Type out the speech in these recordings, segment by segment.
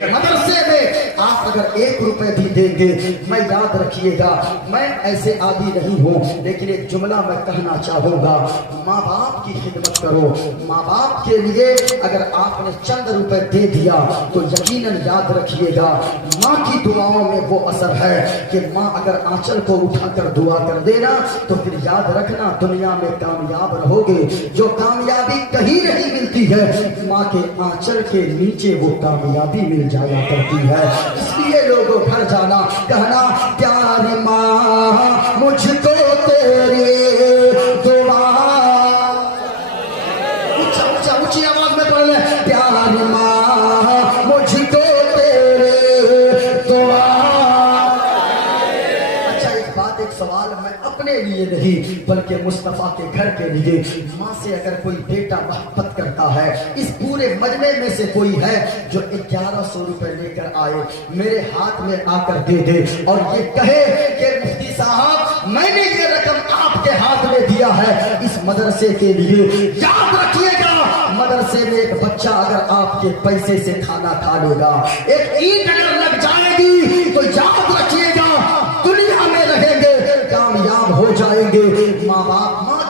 मदरसे में आप अगर 1 रुपए भी देंगे, मैं याद रखिएगा, मैं ऐसे आदि नहीं हूँ, लेकिन एक जुमला मैं कहना चाहूँगा, माँ बाप की खिदमत करो। माँ बाप के लिए अगर आपने चंद रुपए दे दिया तो यकीनन याद रखिएगा, माँ की दुआओं में वो असर है कि माँ अगर आंचल को उठाकर दुआ कर देना तो फिर याद रखना दुनिया में कामयाब रहोगे। जो कामयाबी कहीं नहीं मिलती है, माँ के आंचल के नीचे वो कामयाबी मिल जाया करती है। इसलिए लोगों घर जाना, कहना प्यारी माँ मुझको तेरी दुआ, ऊंची आवाज में पढ़ ले, प्यारी माँ मुझको तेरी दुआ। अच्छा, एक बात, एक सवाल मैं अपने लिए नहीं बल्कि मुस्तफा के घर के लिए, माँ से अगर कोई बेटा मोहब्बत करता है, इस पूरे मजमे में से कोई है जो 1100 रुपए लेकर आए, मेरे हाथ में आकर दे दे और ये कहे कि मुफ्ती साहब मैंने ये रकम आपके हाथ में दिया है इस मदरसे के लिए, याद रखिएगा, मदरसे में एक बच्चा अगर आपके पैसे से खाना खा लेगा, एक ईंट अगर लग जाएगी तो याद रखिएगा दुनिया में रहेंगे, कामयाब हो जाएंगे। माँ बाप, माँ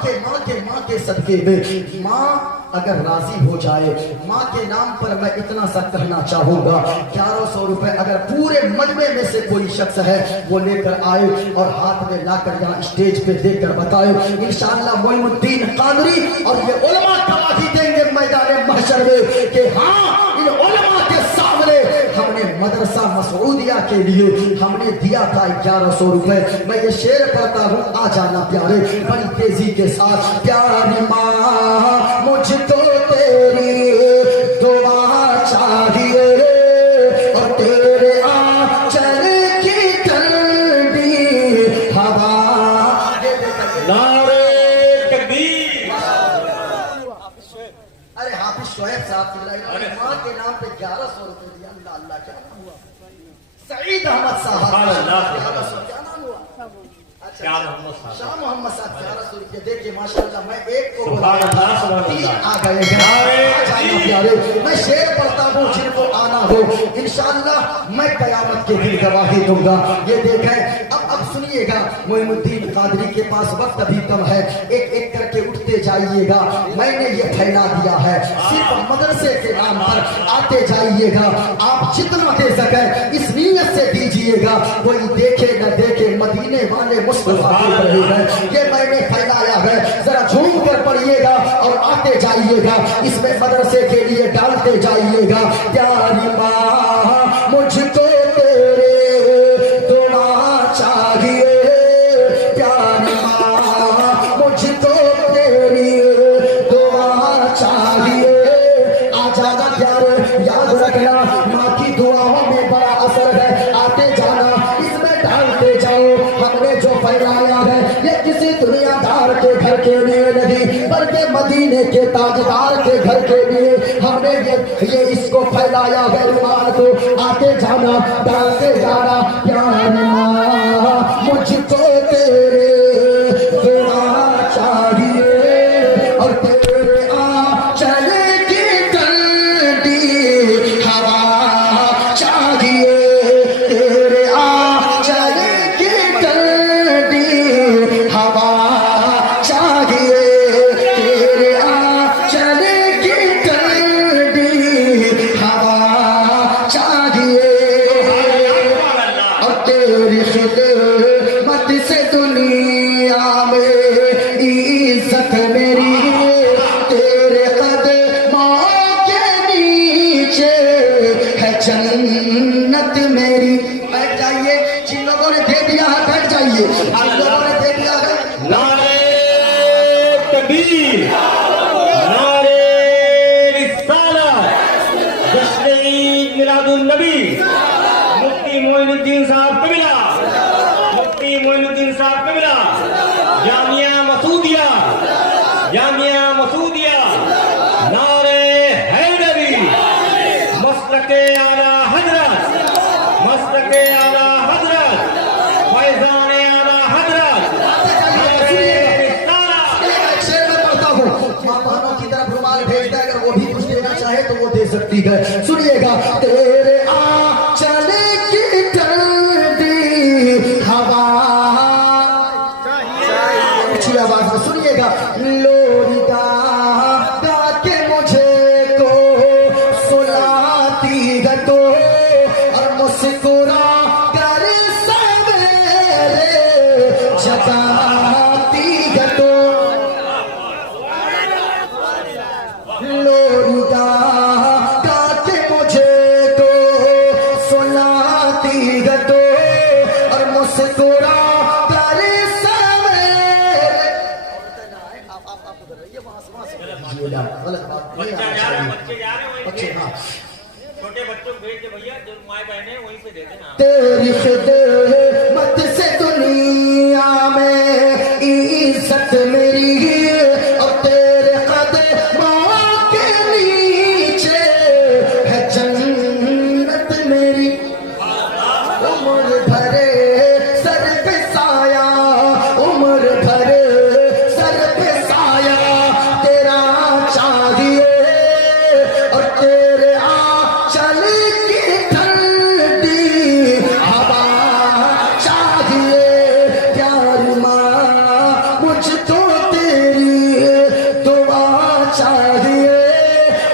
के सदके में माँ अगर राजी हो जाए, माँ के नाम पर मैं इतना सा कहना चाहूंगा, 1100 रुपए अगर पूरे मजमे में से कोई शख्स है वो लेकर आए और हाथ में लाकर यहाँ स्टेज पे देकर बताए, इंशाअल्लाह मोइनुद्दीन कादरी और ये उलमा गवाही देंगे मैदान महशर में कि हाँ, इन उलमा के सामने हमने मदरसा मसऊदिया के लिए हमने दिया था 1100 रुपए। मैं ये शेर पढ़ता हूँ, आ जाना प्यारे बड़ी तेजी के साथ, प्यारी माँ मुझको तेरी दुआ चाहिए और तेरे आंचल की ठंडी हवा। नारे तकबीर। अरे हाफिज शोएब साहब माँ के नाम पे 1100 रुपए दिया, अल्लाह अल्लाह, क्या नाम हुआ? सईद अहमद साहब, क्या नाम हुआ? शाह मोहम्मद साहब, 1100 रुपये देखिए माशाल्लाह। मैं एक को आ गए, मैं शेर पढ़ता हूँ जिनको आना हो इंशाअल्लाह मैं कयामत के दिन गवाही दूंगा। ये देखें, अब सुनिएगा, मोइनुद्दीन कादरी के पास वक्त अभी कम है, एक एक करके उठते जाइएगा, मैंने ये फैला दिया है, सिर्फ मदरसे के नाम पर आते जाइएगा, आप जितना दे सके इस नीयत से दीजिएगा, कोई देखे न देखे मदीने वाले मुस्तफा के रहे हैं, ये मैंने फैलाया है, जरा झूम कर पढ़िएगा और आते जाइएगा, इसमें मदरसे के लिए डालते जाइएगा, प्यारी माँ मुझको तेरे दुआ चाहिए, प्यारी माँ मुझको तेरी दुआ चाहिए। आ जाना प्यारे, याद रखना माँ की दुआओं में बड़ा असर है, आते जाना, इसमें डालते जाओ। हमने जो फैलाया है ये किसी दुनियादार के घर के लिए नहीं बल्कि मदीने के ताजदार के घर के लिए हमने ये इसको फैलाया है, ईमान को आते जाना, डालते जाना, प्यारी माँ मुझको तेरे दुआ चाहिए और तेरे आंचल की ठंडी हवा चाहिए, तेरे आंचल की ठंडी हवा चाहिए, तेरे आंचल की ठंडी हवा चाहिए और तेरी खिदमत से दुनिया में इज्जत मेरी, तेरे कदमों के नीचे है जन्नत मेरी। बैठ जाइए, जिन लोगों ने दे दिया है बैठ जाइए, जिन लोगों ने दे दिया है। नारे तकबीर, नारे रिसालत, जश्न ईद मिलादुन नबी, मुफ्ती मोइनुद्दीन साहब कबिला, मुफ्ती मोइनुद्दीन साहब कबिला, जामिया मसूदिया, जामिया मसूदिया, नारे हैदरी, मसलके आला हजरत, मसलके आला हजरत, फैजान आला हजरत, नारे रिसालत। शेर में पढ़ता हूँ, माँ बहनों की तरफ रुमाल भेजता है, अगर वो भी कुछ देना चाहे तो वो दे सकती है। सुनिएगा, तेरे है तो और मुस्कुरा कर सवेरे जगाती है तो लोरी गा के मुझे तो सुनाती है तो और मुस्कुरा कर सवेरे। आप उधर रहिए, वहां से गलत बात नहीं बच्चे जा रहे हैं बच्चे, हाँ छोटे बच्चों को भेज दे भैया, जो माए बहने हैं वहीं से दे देना। तेरी खिदमत से दुनिया में इज्जत मेरी और तेरे कदमों के नीचे है जन्नत मेरी। उम्र भरे सर पे साया, उम्र भरे सर पे साया तेरा चाहिए और तेरे आंचल की ठंडी हवा चाहिए। प्यारी माँ मुझको तेरी दुआ चाहिए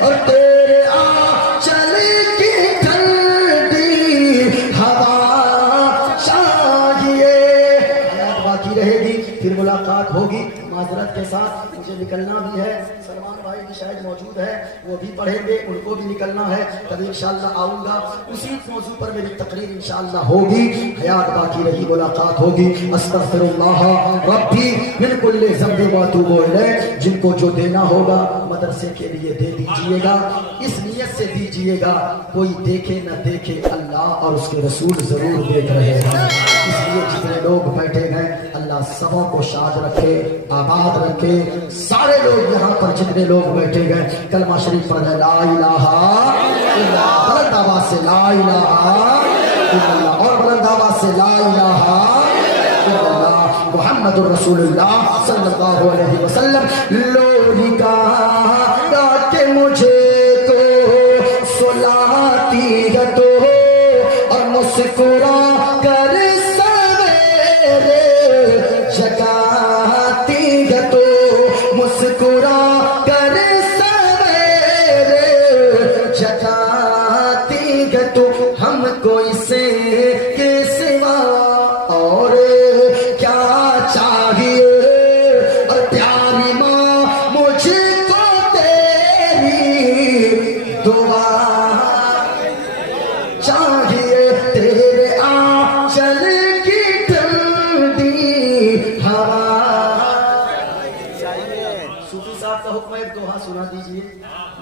और तेरे आंचल की ठंडी हवा चाहिए। हयात बाकी रहेगी, फिर मुलाकात होगी। माजरत के साथ मुझे निकलना भी है, सलमान भाई भी शायद मौजूद है, वो भी पढ़ेंगे, उनको भी निकलना है। तभी इंशाअल्लाह आऊंगा, उसी मौजू पर मेरी तकरीर इंशाअल्लाह होगी। हयात बाकी रही, मुलाकात होगी। अस्तगफिरुल्लाह रब्बी मिन कुल्ली ज़ंबि व अतूबु इलैह। जिनको जो देना होगा मदरसे के लिए दे दीजिएगा, इस नियत से दीजिएगा कोई देखे न देखे, अल्लाह और उसके रसूल जरूर देख रहे हैं। इसलिए जितने लोग बैठे हैं अल्लाह सबों को शाद रखे, आबाद रखे। सारे लोग यहाँ पर जितने लोग बैठे हैं कलमा शरीफ पढ़ रहे, ला इलाहा इल्लल्लाह, बुलंद आवाज से ला इलाहा इल्लल्लाह, और बुलंद आवाज से ला इलाहा इल्लल्लाह मुहम्मदुर रसूलुल्लाह सल्लल्लाहु अलैहि वसल्लम। लोरी गा के मुझे तो सुलाती है तो और मुस्कुरा कर सवेरे जगाती है तो मुस्कुरा कर सवेरे जगाती है तो हमको इसे के सिवा और क्या चाहिए। और प्यारी माँ मुझको तेरी दुआ चाहिए, तेरे आंचल की ठंडी हवा। सूफी साहब का हुक्म है, एक दोहा सुना दीजिए।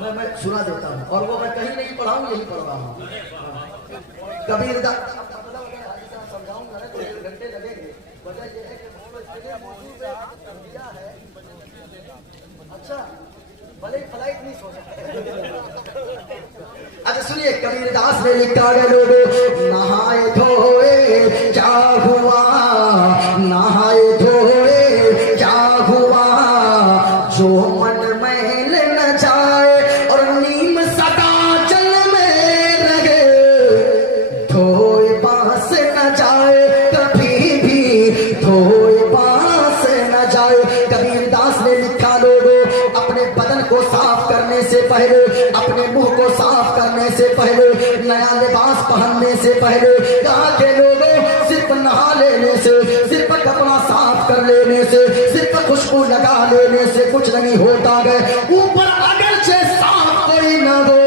मैं सुना देता हूँ, और वो मैं कहीं नहीं पढ़ा हूँ, यही पढ़ रहा हूँ। कबीरदास समझाऊंगा ना तो 1 घंटे लगेंगे। वजह यह है कि मौजूद दिया है। अच्छा, भले फ्लाइट नहीं सो सकते। अच्छा सुनिए, कबीरदास ने लिखा है, लोग नहाए धोए क्या हुआ, नहाए धोए क्या हुआ, जो मन मैल न जाए और नीम सदा जल में रहे, धोए बांस न जाए कभी भी, धोए बांस न जाए। कबीरदास ने लिखा, लोगों अपने बदन को साफ करने से पहले, अपने मुंह को साफ करने से पहले, नया लिबास पहनने से पहले, कहा के लोगों सिर्फ नहा लेने से, सिर्फ कपड़ा साफ कर लेने से, सिर्फ खुशबू लगा लेने से कुछ नहीं होता है। ऊपर अगरचे साफ कोई न हो,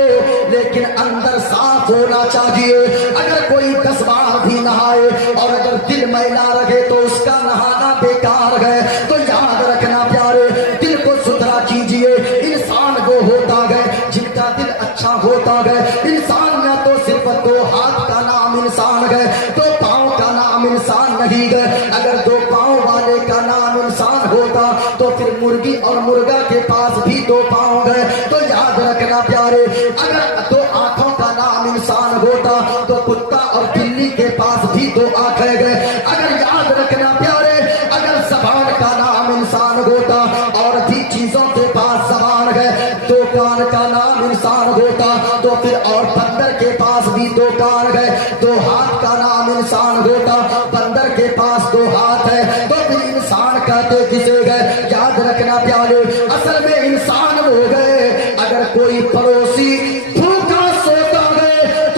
लेकिन अंदर साफ होना चाहिए। अगर कोई 10 बार भी नहाए और अगर दिल मैला रहे तो उसका नहाना बेकार है। तो याद रखना प्यारे, दिल को सुथरा कीजिए। इंसान वो होता है जिनका दिल अच्छा होता है। इंसान न तो सिर्फ 2 हाथ का नाम इंसान है, 2 पाँव का नाम इंसान नहीं है। अगर 2 पाँव वाले का नाम इंसान होता तो फिर मुर्गी और मुर्गा के पास भी 2 पाँव है। तो याद रखना प्यारे, अगर 2 आंखों का नाम इंसान होता तो कुत्ता और बिल्ली के पास भी 2 आंखें गए। अगर याद रखना प्यारे, अगर ज़बान का नाम इंसान होता और भी चीजों के पास ज़बान है, 2 कान का नाम इंसान होता तो फिर और बंदर के पास भी 2 कान है। 2 हाथ का नाम इंसान होता, बंदर के पास 2 हाथ है। तो फिर इंसान कहते किसे गए? याद रखना प्यारे, असल में इंसान हो गए अगर कोई पड़ोसी भूखा सोता है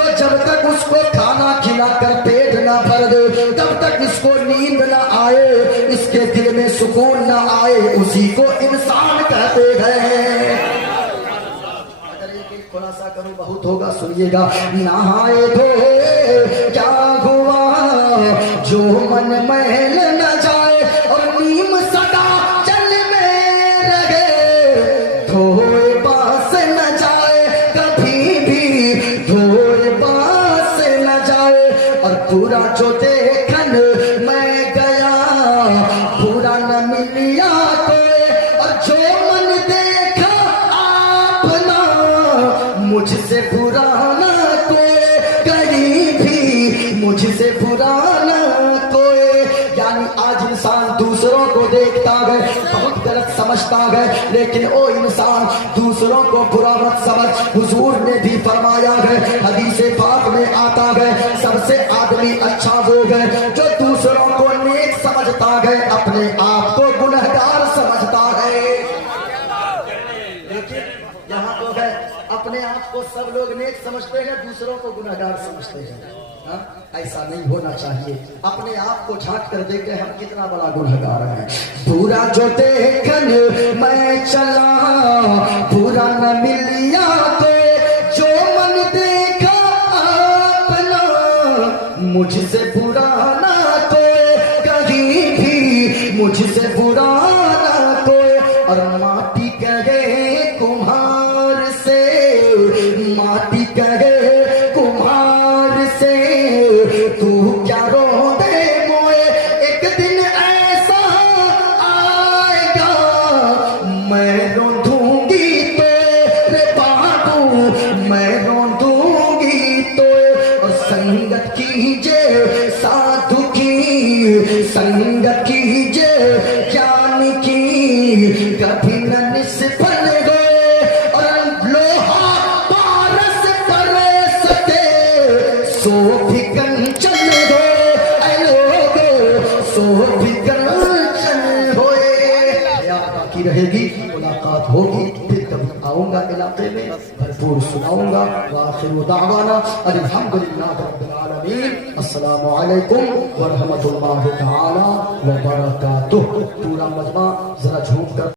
کو نیند نہ آئے، اس کے دل میں سکون نہ آئے، اسی کو انسان کہتے ہیں۔ اگر ایک خلاصہ کروں بہت ہوگا، سنیے گا۔ نہائے دھوئے کیا ہوا جو من محل نہ جائے، اور نیم صدا چل میں رہے، دھوئے باس نہ جائے، کبھی بھی دھوئے باس نہ جائے، اور پورا جو دیکھن میں گیا پورا نہ ملیا کوئی، اور جو من دیکھا آپ نہ مجھ سے پرانا کوئی، کہیں بھی مجھ سے پرانا کوئی۔ یعنی آج انسان دوسروں کو دیکھتا ہے بہت غلط سمجھتا ہے، لیکن وہ انسان دوسروں کو برا مت سمجھ۔ حضور نے بھی فرمایا ہے، حدیث پاک میں آتا ہے، سب سے آدمی اچھا وہ ہے جو دوسروں کو نیک سمجھتا ہے، اپنے آپ کو گنہگار سمجھتا ہے۔ لیکن یہاں تو ہے اپنے آپ کو سب لوگ نیک سمجھتے ہیں، دوسروں کو گنہگار سمجھتے ہیں۔ ایسا نہیں ہونا چاہیے۔ اپنے آپ کو جھانک کر دیکھیں ہم کتنا بڑا گنہگار ہیں۔ پورا جو دیکھن میں چلا پورا نہ ملیا کوئی، جو من دیکھا آپ نہ مجھ سے پرانا کوئی، کہیں بھی مجھ سے پرانا کوئی۔ اور ماٹی کہے کمہار سے، ماٹی کہے کمہار سے، تو کیا رو دے موئے، ایک دن ایسا آئے گا میں رو دوں گی تیرے بابو، میں رو دوں گی تو۔ اور سنگت کیجے سادھو کی، سنگت کیجے جان کی، کبھی نہ نسبت گئے، اور لوہا پارس برستے سو پھکن چل گئے، اے لوگو سو پھکن چل ہوئے۔ یاد باقی رہے گی، ملاقات ہوگی، پھر کبھی آؤں گا علاقے میں، بھرپور سناؤں گا۔ وآخر دعوانا الحمدللہ رب العالمین۔ السلام علیکم ورحمۃ اللہ تعالی وبرکاتہ۔ پورا مجمع ذرا جھوم کر